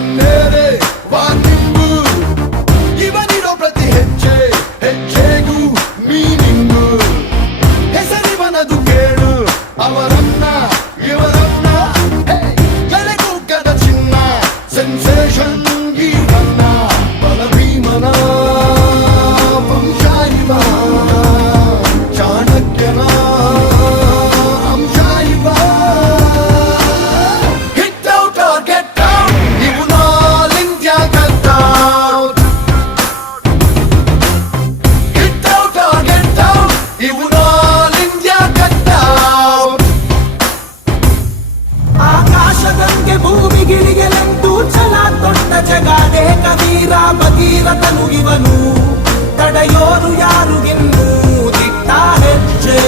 ನನ್ನೇರೆ ವಾನಿಂಬು ಇವನಿರೋ ಪ್ರತಿ ಹೆಜ್ಜೆ ಹೆಜ್ಜೆಗೂ ಮೀನಿಂಗು ಹೆಸರಿವನದು ಕೇಳು ಅವರನ್ನ ಇವರನ್ನ ಎಲೆಗೂಕದ ಚಿನ್ನ ಸೆನ್ಸೇಷನ್ ಗೀರನ್ನ ಬಲ ಭೀಮನ ವಂಶ ಇವ ಚಾಣಕ್ಯನ ಅಂಶ ಇವ hit out or get out ಇವು ನಾಲ್ India cut out hit out or get out ಇವು ನಾಲ್ ಇಂಡಿಯಾ ಕಟ್ ಔಟ್ ಆಕಾಶದಂಗೆ ಭೂಮಿಗಿಳಿಗೆಲೆಂದು ಛಲ ತೊಟ್ಟ ಜಗಾದೆ ಕವೀರ ಭಗೀರಥನು ಇವನು ತಡೆಯೋರು ಯಾರು ಇನ್ನು ದಿಟ್ಟ ಹೆಜ್ಜೆ